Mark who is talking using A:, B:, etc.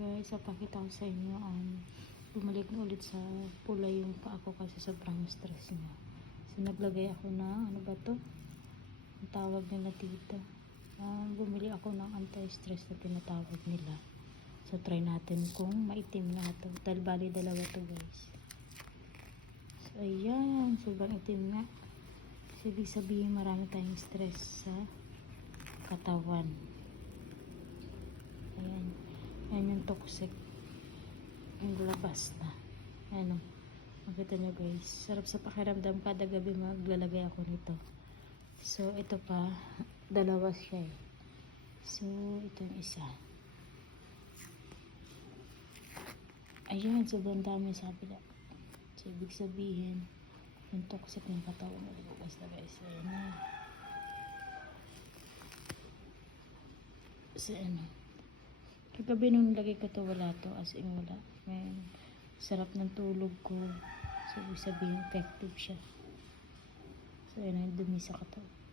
A: guys, papakita ko sa inyo um, bumalik na ulit sa pula yung paa ko kasi sobrang stress niya. So naglagay ako na, ano ba to? Ang tawag nila dito. Um, bumili ako ng anti-stress na tinatawag nila. So try natin kung maitim na ito. Dahil bali dalawa to guys. So ayan, sobrang itim nga. So ibig sabihin marami tayong stress sa katawan. Ayan. Ayan yung toxic. Yung labas na. Ayan o. Makita nyo guys. Sarap sa pakiramdam. Kada gabi maglalagay ako nito. So, ito pa. Dalawa siya eh. So, ito yung isa. Ayan. Sobrang dami sabi na. So, ibig sabihin, yung toxic ng katawan. Guys na guys. Ayan na. So, ano. Kagabi nung lagay ko to wala to as in wala. May sarap ng tulog ko. So, ibig sabihin effective siya. So, yun dumi sa katawan.